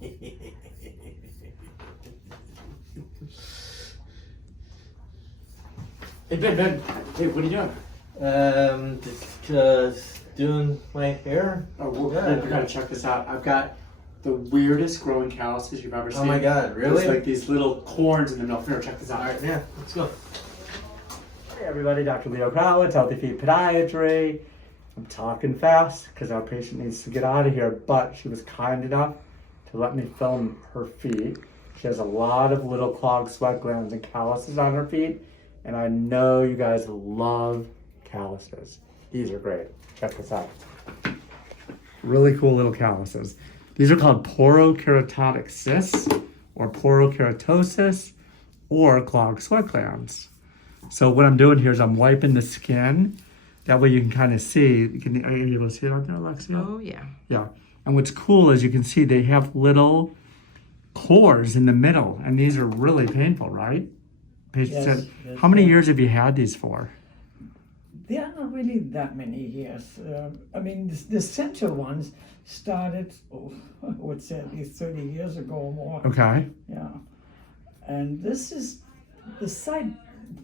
Hey, Ben. Hey, what are you doing? Just doing my hair. Oh, we gotta check this out. I've got the weirdest growing calluses you've ever seen. Oh my God, really? It's like these little corns in the middle. Here, check this out. All right, yeah, let's go. Hey everybody, Dr. Leo Crowlitz, Healthy Feet Podiatry. I'm talking fast because our patient needs to get out of here, but she was kind enough to let me film her feet. She has a lot of little clogged sweat glands and calluses on her feet, and I know you guys love calluses. These are great. Check this out. Really cool little calluses. These are called porokeratotic cysts or porokeratosis or clogged sweat glands. So what I'm doing here is I'm wiping the skin. That way you can kind of see. Are you able to see it out there, Alexia? Oh, yeah. Yeah. And what's cool is you can see they have little pores in the middle, and these are really painful, right? Patient said, how many years have you had these for? They are not really that many years. I mean, the center ones started, I would say at least 30 years ago or more. Okay. Yeah. And this is the side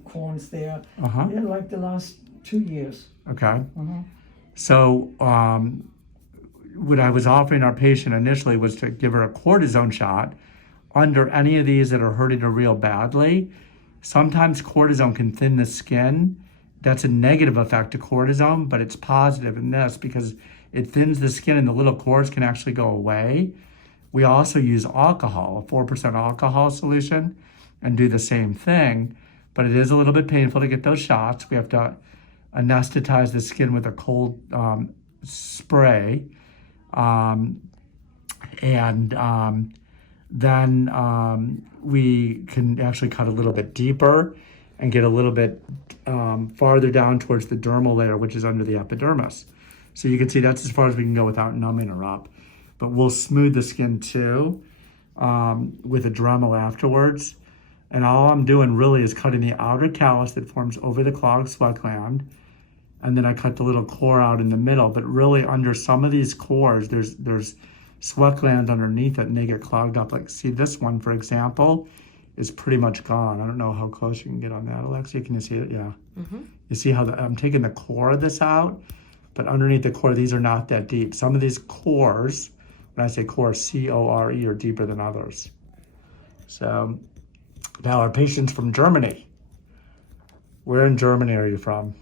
corns there. Uh-huh. They're like the last 2 years. Okay. Uh-huh. So what I was offering our patient initially was to give her a cortisone shot under any of these that are hurting her real badly. Sometimes cortisone can thin the skin. That's a negative effect to cortisone, but it's positive in this because it thins the skin and the little cords can actually go away. We also use alcohol, a 4% alcohol solution, and do the same thing, but it is a little bit painful to get those shots. We have to anesthetize the skin with a cold spray. Then we can actually cut a little bit deeper and get a little bit farther down towards the dermal layer, which is under the epidermis. So you can see that's as far as we can go without numbing her up. But we'll smooth the skin too with a Dremel afterwards. And all I'm doing really is cutting the outer callus that forms over the clogged sweat gland. And then I cut the little core out in the middle. But really under some of these cores, there's sweat glands underneath it and they get clogged up. Like see this one, for example, is pretty much gone. I don't know how close you can get on that, Alexia. Can you see it? Yeah. Mm-hmm. You see how I'm taking the core of this out, but underneath the core, these are not that deep. Some of these cores, when I say core, C-O-R-E, are deeper than others. So now our patient's from Germany. Where in Germany are you from?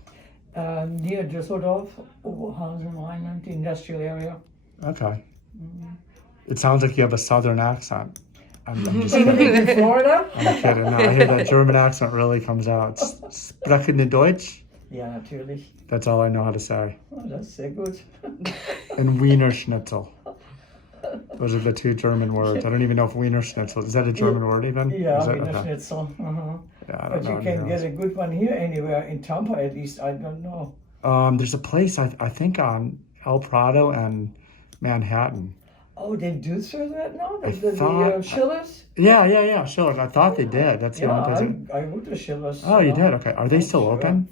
Near Düsseldorf, Oberhausen, Rhineland, the industrial area. Okay. Mm-hmm. It sounds like you have a southern accent. I'm just kidding. In Florida? I'm kidding. No, I hear that German accent really comes out. Sprechen Sie Deutsch? Ja, natürlich. That's all I know how to say. Oh, that's sehr gut. And Wiener Schnitzel. Those are the two German words. I don't even know if Wiener Schnitzel, is that a German word even? Yeah, Wiener okay. Schnitzel. Uh-huh. Yeah, I don't but know you can get a good one here anywhere, in Tampa at least, I don't know. There's a place, I think on El Prado and Manhattan. Oh, they do serve that now? The Schillers? Yeah, Schillers. I thought they did. That's the only place. I went to Schillers. Oh, you did? Okay. Are they still open?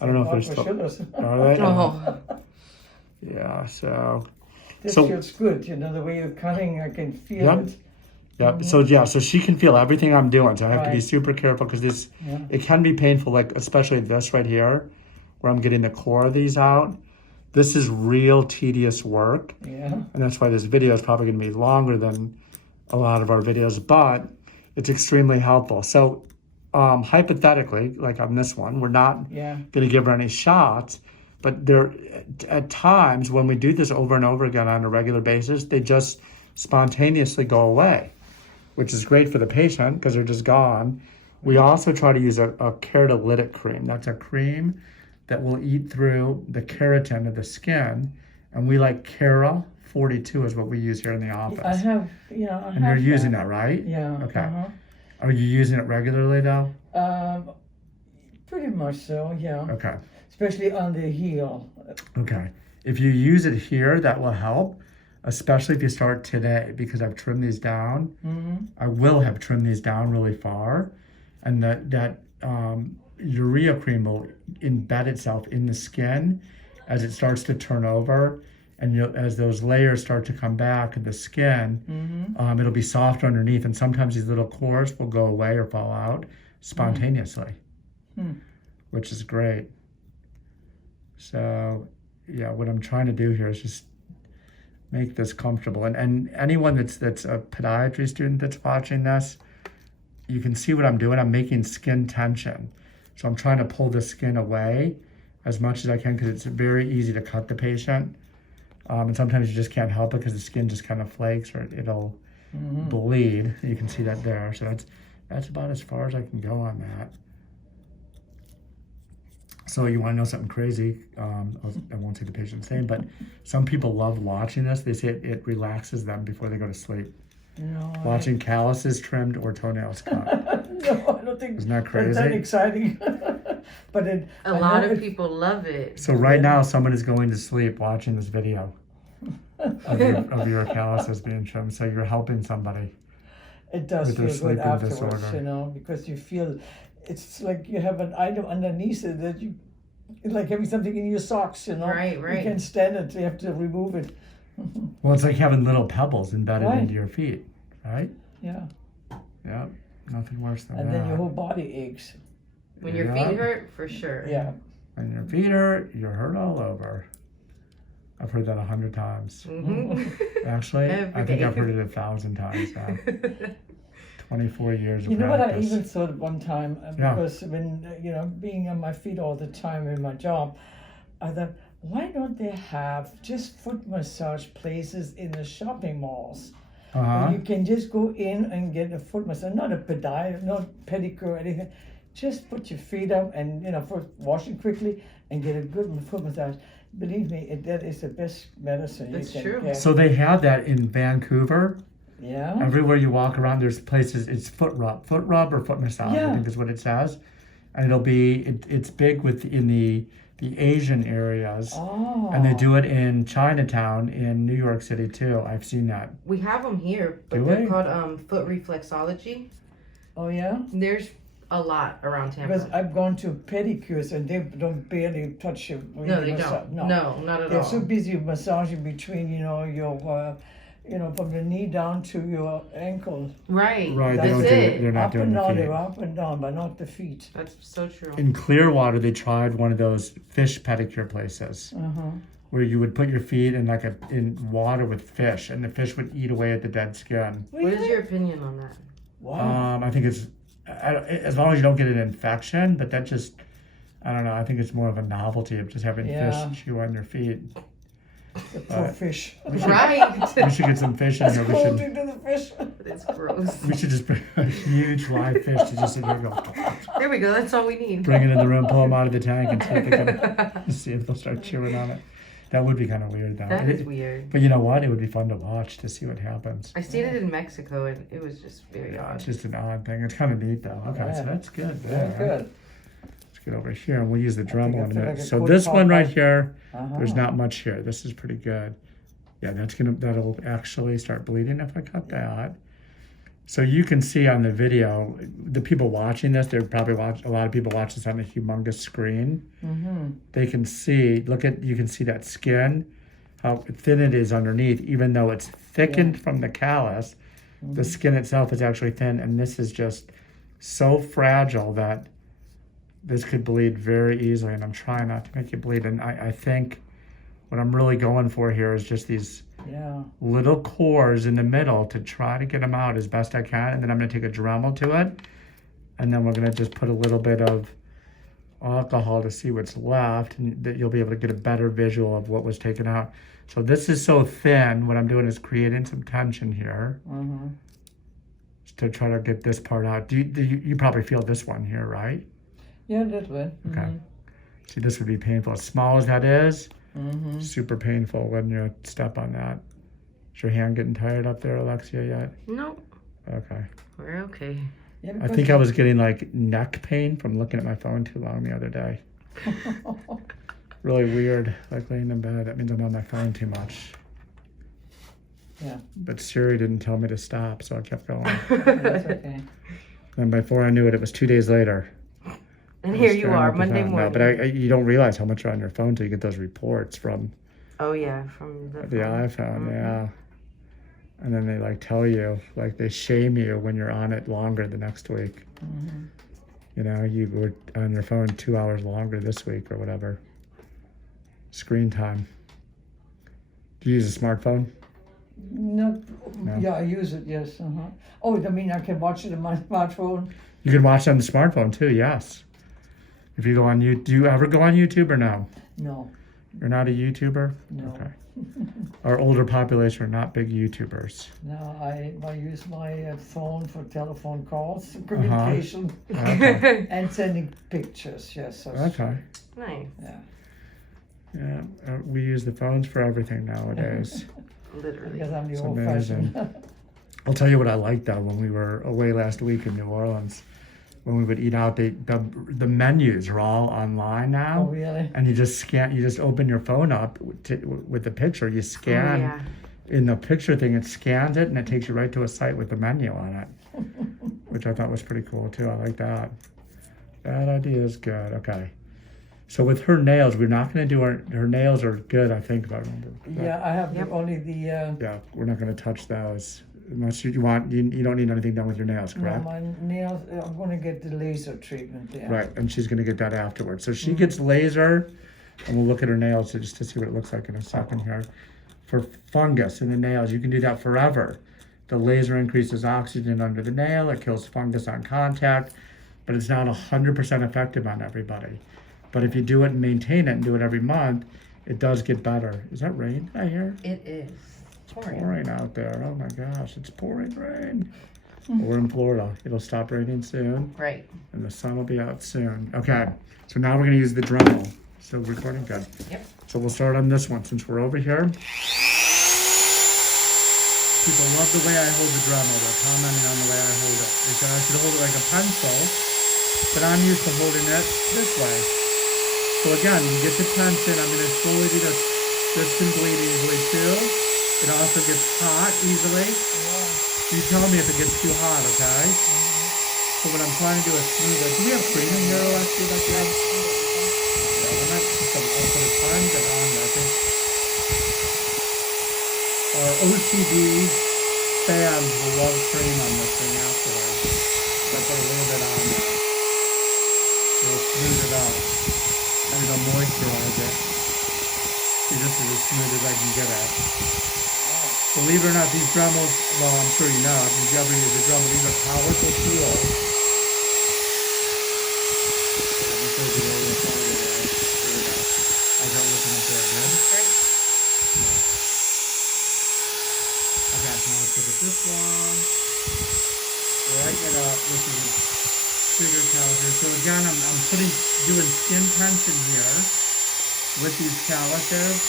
I don't know if they're still. Schillers. Are they? Oh. Yeah, so. This feels good, the way you're cutting, I can feel it. Yep. Mm-hmm. So she can feel everything I'm doing. So I have to be super careful because it can be painful, like especially this right here, where I'm getting the core of these out. This is real tedious work. Yeah. And that's why this video is probably going to be longer than a lot of our videos, but it's extremely helpful. So hypothetically, like on this one, we're not going to give her any shots, but there at times when we do this over and over again on a regular basis, they just spontaneously go away, which is great for the patient because they're just gone. We also try to use a keratolytic cream. That's a cream that will eat through the keratin of the skin, and we like Kera 42 is what we use here in the office. I have. And you're using that, right? Yeah. Okay. Uh-huh. Are you using it regularly though? Pretty much so, yeah. Okay. Especially on the heel. Okay. If you use it here, that will help, especially if you start today, because I've trimmed these down. Mm-hmm. I will have trimmed these down really far, and that urea cream will embed itself in the skin as it starts to turn over, And as those layers start to come back in the skin, it'll be softer underneath. And sometimes these little pores will go away or fall out spontaneously, which is great. So, yeah, what I'm trying to do here is just make this comfortable. And anyone that's a podiatry student that's watching this, you can see what I'm doing. I'm making skin tension. So I'm trying to pull the skin away as much as I can because it's very easy to cut the patient. And sometimes you just can't help it because the skin just kind of flakes or it'll bleed. You can see that there. So that's about as far as I can go on that. So you want to know something crazy? I won't say the patient's name, but some people love watching this. They say it relaxes them before they go to sleep. No, Watching calluses trimmed or toenails cut. no, I don't think Isn't that that's crazy? that exciting. But A lot of people love it. So right now, someone is going to sleep watching this video of your calluses being trimmed. So you're helping somebody. It does with their feel good sleeping afterwards, disorder. you know, because you feel it's like you have an item underneath it that you, it's like having something in your socks, you know. Right, You right. can't stand it, you have to remove it. Well, it's like having little pebbles embedded Right. into your feet, right? Yeah, Yeah, nothing worse than and that. then your whole body aches. When your Yeah. feet hurt, for sure. Yeah. When your feet hurt, you're hurt all over. I've heard that 100 times. Hmm Actually, Every I think day. I've heard it 1,000 times now. 24 years of You know what I practice. even thought one time, Yeah. because when, being on my feet all the time in my job, I thought, why don't they have just foot massage places in the shopping malls? Uh-huh. You can just go in and get a foot massage, not a podiatry, not pedicure or anything. Just put your feet up and, first wash it quickly and get a good foot massage. Believe me, that is the best medicine That's you can true. get. So they have that in Vancouver. Yeah. Everywhere you walk around, there's places, it's foot rub or foot massage, I Yeah. think is what it says. And it's big in the Asian areas. Oh. And they do it in Chinatown in New York City too. I've seen that. We have them here, but Do they're we? called foot reflexology. Oh, yeah? There's a lot around Because Tampa. I've gone to pedicures and they don't barely touch you. when No, you they massage. don't. No, not at They're all. so busy massaging between, your, from the knee down to your ankle. Right. Right, they That's don't do it. They're not Up doing and the down, feet. they're up and down, but not the feet. That's so true. In Clearwater, they tried one of those fish pedicure places where you would put your feet in in water with fish, and the fish would eat away at the dead skin. What is your opinion on that? Wow. I think as long as you don't get an infection, but that just, I don't know. I think it's more of a novelty of just having Yeah. fish chew on your feet. The poor fish. Right. We should get some fish in That's here. We cruelty should. to the fish. It's gross. We should just bring a huge live fish to just sit here and go. There we go. That's all we need. Bring it in the room, pull them out of the tank, and see if they'll start chewing on it. That would be kind of weird, though. That is weird. But you know what? It would be fun to watch to see what happens. I seen it in Mexico, and it was just very odd. It's just an odd thing. It's kind of neat, though. Okay, so Yeah. that's good. Very there. good. Let's get over here, and we'll use the Dremel think I in a feel minute. like a So cool this one right pop-up. here, Uh-huh. there's not much here. This is pretty good. Yeah, that'll actually start bleeding if I cut that. So you can see on the video, the people watching this, a lot of people watch this on a humongous screen. They can see, you can see that skin, how thin it is underneath, even though it's thickened from the callus. The skin itself is actually thin, and this is just so fragile that this could bleed very easily, and I'm trying not to make it bleed. And I think what I'm really going for here is just these Yeah. little cores in the middle to try to get them out as best I can. And then I'm going to take a Dremel to it. And then we're going to just put a little bit of alcohol to see what's left. And that you'll be able to get a better visual of what was taken out. So this is so thin. What I'm doing is creating some tension here to try to get this part out. You probably feel this one here, right? Yeah, that way. Okay. See, this would be painful. As small as that is, super painful when you step on that. Is your hand getting tired up there, Alexia, yet? Nope. Okay. We're okay. Yeah, I think I was getting neck pain from looking at my phone too long the other day. Really weird, laying in bed. That means I'm on my phone too much. Yeah. But Siri didn't tell me to stop, so I kept going. That's okay. And before I knew it, it was 2 days later. And I here was you staring are, at the Monday phone. morning. No, but you don't realize how much you're on your phone till you get those reports from Oh yeah, from the The phone. iPhone, Mhm. yeah. And then they like tell you, like they shame you when you're on it longer the next week. Mhm. You know, you were on your phone 2 hours longer this week or whatever. Screen time. Do you use a smartphone? No, No? yeah, I use it. Yes. Uh-huh. Oh, I mean I can watch it on my smartphone. You can watch on the smartphone too, yes. If you go on YouTube, do you ever go on YouTube or no? No, You're not a YouTuber? no, Okay. Our older population are not big YouTubers. no. I use my phone for telephone calls, communication, Okay. and sending pictures. Yes. that's- Okay. Nice. Yeah. Yeah, we use the phones for everything nowadays. Literally. Because I'm the It's old amazing. fashioned. I'll tell you what I liked though when we were away last week in New Orleans. When we would eat out, the menus are all online now. Oh really? And you just open your phone up with the picture, you Oh, scan yeah. in the picture thing, it scans it and it takes you right to a site with the menu on it, which I thought was pretty cool too. I like that. That idea is good. Okay. So with her nails, we're not going to do her nails are good, I think, if I remember. Yeah, I have Yep. only the. Yeah, we're not going to touch those unless you want. You don't need anything done with your nails, No, correct? my nails. I'm going to get the laser treatment there. Right, and she's going to get that afterwards. So she gets laser, and we'll look at her nails just to see what it looks like in a second here. For fungus in the nails, you can do that forever. The laser increases oxygen under the nail. It kills fungus on contact, but it's not 100% effective on everybody. But if you do it and maintain it and do it every month, it does get better. Is that rain I hear? It is. Pouring. Pouring out there. Oh my gosh, it's pouring rain. We're in Florida. It'll stop raining soon, Right. and the sun will be out soon. Okay, so now we're gonna use the Dremel. Still recording? Good. Yep. So we'll start on this one since we're over here. People love the way I hold the Dremel. They're commenting on the way I hold it. They said I should hold it like a pencil, but I'm used to holding it this way. So again, you get the tension. I'm going to slowly do this. This can bleed easily too. It also gets hot easily. You tell me if it gets too hot, okay? So what I'm trying to do is smooth it. Do we have cream in here, Alexia, that you have? Yeah, we might put I'll put a tiny bit on there. I think our OCD fans will love cream on this thing afterwards. So I put a little bit on there. It'll smooth it out. And it'll moisturize it. See, this is as smooth as I can get it. Believe it or not, these Dremels, well, I'm sure you know, if you've ever used a Dremel, these are powerful tools. Let me show you the way it's over there. There we go. I got looking up there again. Great. Okay, now let's look at this one. Lighten it up. This is a bigger caliper. So again, I'm doing skin tension here with these calipers.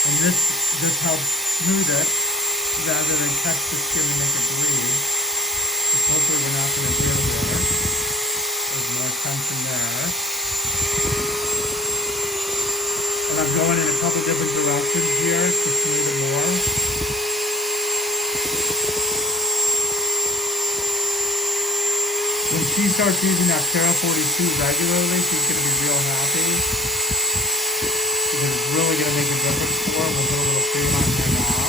And this helps smooth it rather than touch the skin and make it bleed. Which hopefully we're not going to do here. There's more tension there. And I'm going in a couple different directions here to smooth it more. When she starts using that Para 42 regularly, she's going to be real happy. Because it's really going to make a difference for her. We'll put a little cream on here now.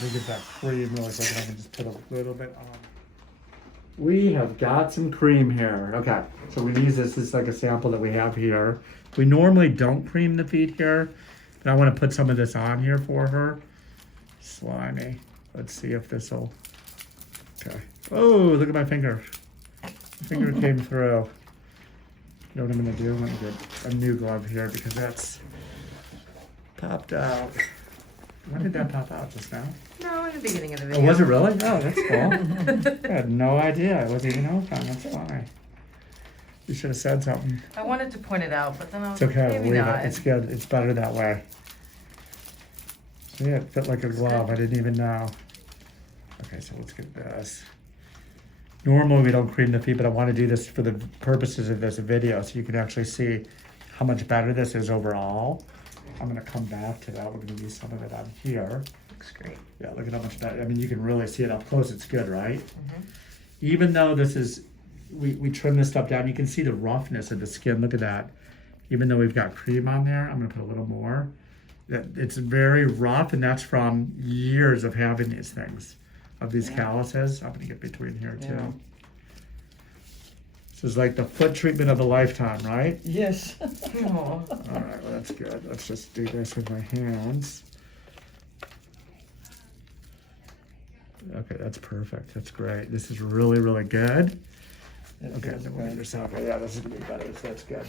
Let me get that cream really quick and I can just put a little bit on. We have got some cream here. Okay, so we use this as like a sample that we have here. We normally don't cream the feet here, but I want to put some of this on here for her. Slimy. Let's see if this will. Okay. Oh, look at my finger. Finger came through. You know what I'm going to do? I'm going to get a new glove here because that's popped out. When did that pop out? Just now? No, in the beginning of the Oh, video. was it really? Oh, that's cool. I had no idea. It wasn't even open. That's why. You should have said something. I wanted to point it out, but then I was It's okay. like, maybe Leave not. it. It's good. It's better that way. Yeah, it fit like a glove. I didn't even know. Okay, so let's get this. Normally we don't cream the feet, but I want to do this for the purposes of this video so you can actually see how much better this is overall. I'm going to come back to that. We're going to use some of it on here. Looks great. Yeah, look at how much better. I mean, you can really see it up close. It's good, right? even though this is, we trim this stuff down, you can see the roughness of the skin. Look at that. Even though we've got cream on there, I'm gonna put a little more. It's very rough, and that's from years of having these things, of these calluses. I'm gonna get between here too. Yeah. This is like the foot treatment of a lifetime, right? Yes. Aw. All right, well, that's good. Let's just do this with my hands. Okay, that's perfect. That's great. This is really, really good. Okay, then we'll get this out. Okay, yeah, this is gonna be better. So that's good.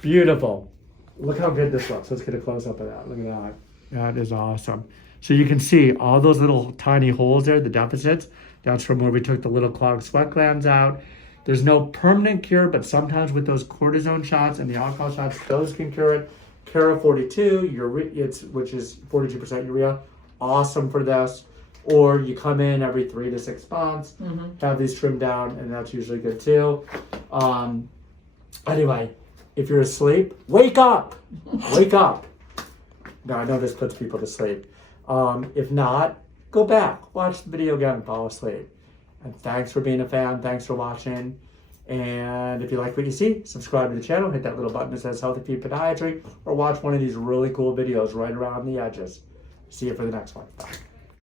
Beautiful. Look how good this looks. Let's get a close up of that. Look at that. That is awesome. So you can see all those little tiny holes there, the deficits. That's from where we took the little clogged sweat glands out. There's no permanent cure, but sometimes with those cortisone shots and the alcohol shots, those can cure it. Cara 42, which is 42% urea, awesome for this. Or you come in every 3 to 6 months, have these trimmed down, and that's usually good too. Anyway, if you're asleep, wake up! Wake up! Now, I know this puts people to sleep. If not, go back, watch the video again, and fall asleep. And thanks for being a fan. Thanks for watching. And if you like what you see, subscribe to the channel. Hit that little button that says Healthy Feet Podiatry, or watch one of these really cool videos right around the edges. See you for the next one. Bye.